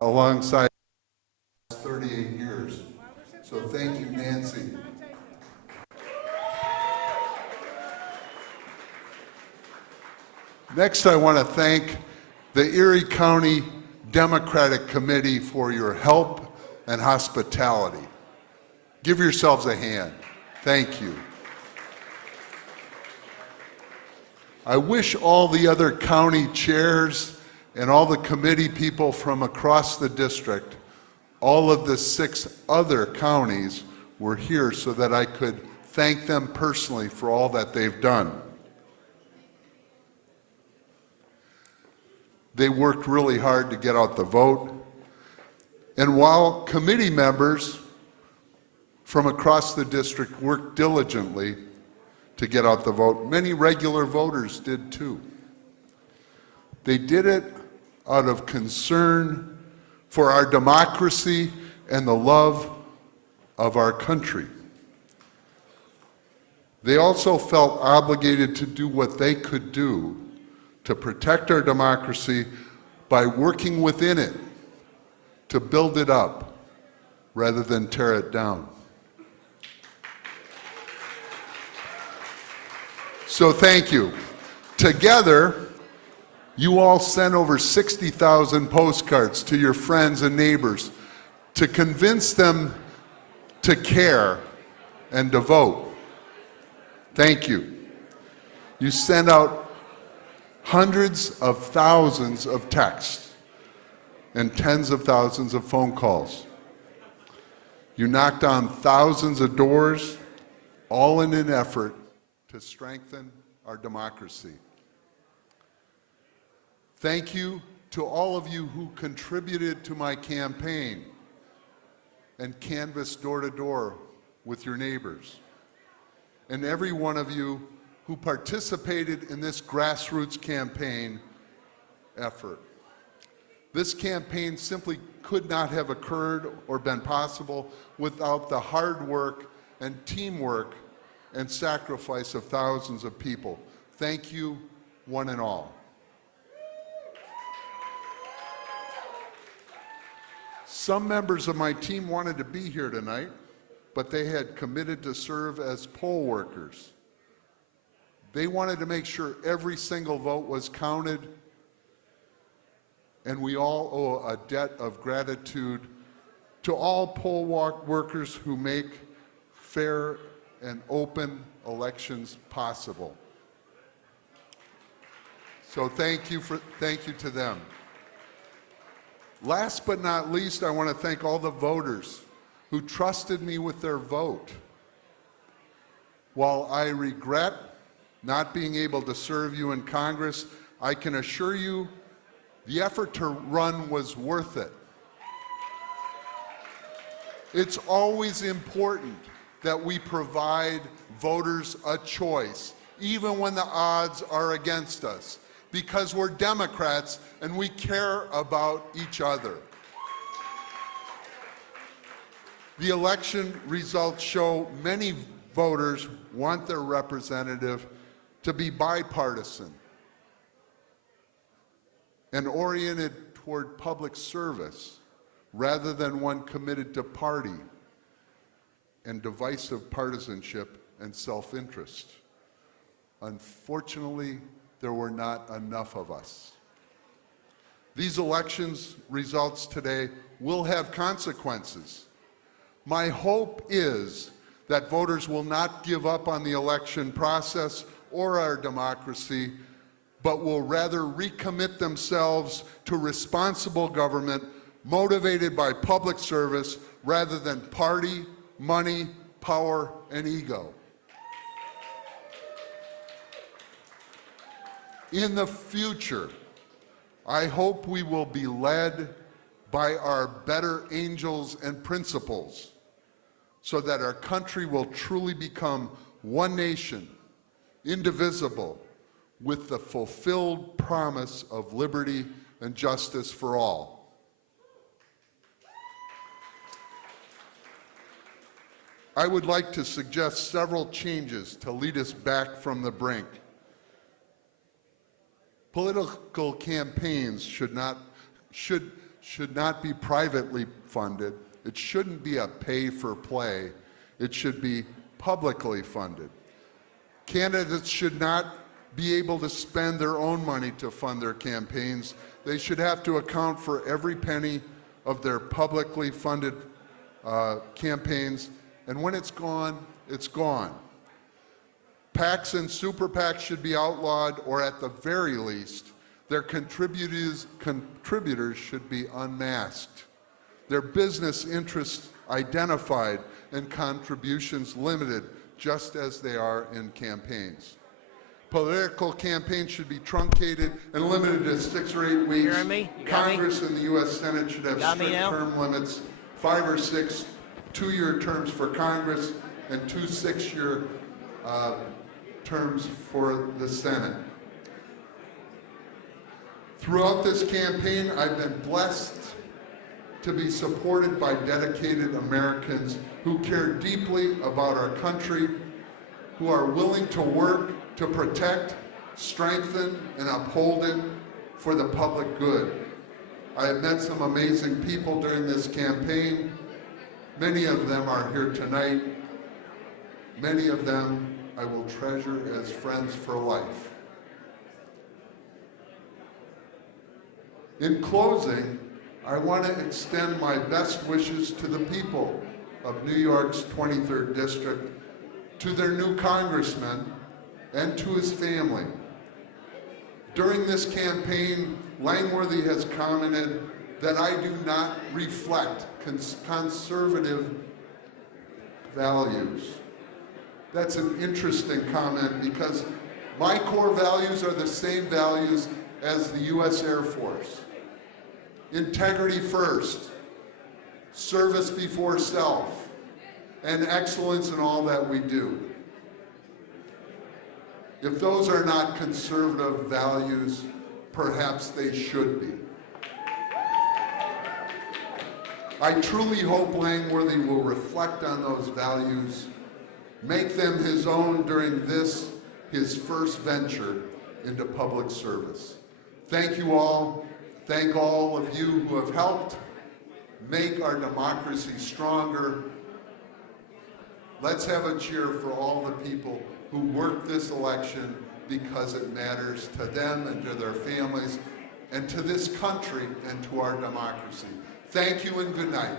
alongside 38 years. So thank you, Nancy. Next, I want to thank the Erie County Democratic Committee for your help and hospitality. Give yourselves a hand. Thank you. I wish all the other county chairs and all the committee people from across the district, all of the 6 other counties, were here so that I could thank them personally for all that they've done. They worked really hard to get out the vote. And while committee members from across the district worked diligently to get out the vote, many regular voters did too. They did it out of concern for our democracy and the love of our country. They also felt obligated to do what they could do to protect our democracy by working within it to build it up rather than tear it down. So thank you. Together, you all sent over 60,000 postcards to your friends and neighbors to convince them to care and to vote. Thank you. You sent out hundreds of thousands of texts and tens of thousands of phone calls. You knocked on thousands of doors, all in an effort to strengthen our democracy. Thank you to all of you who contributed to my campaign and canvassed door to door with your neighbors, and every one of you who participated in this grassroots campaign effort. This campaign simply could not have occurred or been possible without the hard work and teamwork and sacrifice of thousands of people. Thank you, one and all. Some members of my team wanted to be here tonight, but they had committed to serve as poll workers. They wanted to make sure every single vote was counted, and we all owe a debt of gratitude to all poll workers who make fair and open elections possible. So thank you to them. Last but not least, I want to thank all the voters who trusted me with their vote. While I regret not being able to serve you in Congress, I can assure you the effort to run was worth it. It's always important that we provide voters a choice, even when the odds are against us, because we're Democrats and we care about each other. The election results show many voters want their representative to be bipartisan and oriented toward public service rather than one committed to party and divisive partisanship and self-interest. Unfortunately, there were not enough of us. These elections results today will have consequences. My hope is that voters will not give up on the election process or our democracy, but will rather recommit themselves to responsible government motivated by public service rather than party, money, power, and ego. In the future, I hope we will be led by our better angels and principles so that our country will truly become one nation, indivisible, with the fulfilled promise of liberty and justice for all. I would like to suggest several changes to lead us back from the brink. Political campaigns should should not be privately funded. It shouldn't be a pay for play. It should be publicly funded. Candidates should not be able to spend their own money to fund their campaigns. They should have to account for every penny of their publicly funded campaigns, and when it's gone, it's gone. PACs and super PACs should be outlawed, or at the very least, their contributors should be unmasked, their business interests identified, and contributions limited, just as they are in campaigns. Political campaigns should be truncated and limited to 6 or 8 weeks. Congress and the U.S. Senate should have strict term limits, 5 or 6 2-year terms for Congress and 2 6-year terms for the Senate. Throughout this campaign, I've been blessed to be supported by dedicated Americans who care deeply about our country, who are willing to work to protect, strengthen, and uphold it for the public good. I have met some amazing people during this campaign. Many of them are here tonight. Many of them I will treasure as friends for life. In closing, I want to extend my best wishes to the people of New York's 23rd District, to their new congressman, and to his family. During this campaign, Langworthy has commented that I do not reflect conservative values. That's an interesting comment because my core values are the same values as the U.S. Air Force. Integrity first, service before self, and excellence in all that we do. If those are not conservative values, perhaps they should be. I truly hope Langworthy will reflect on those values, make them his own during this, his first venture into public service. Thank you all. Thank all of you who have helped make our democracy stronger. Let's have a cheer for all the people who worked this election because it matters to them and to their families and to this country and to our democracy. Thank you and good night.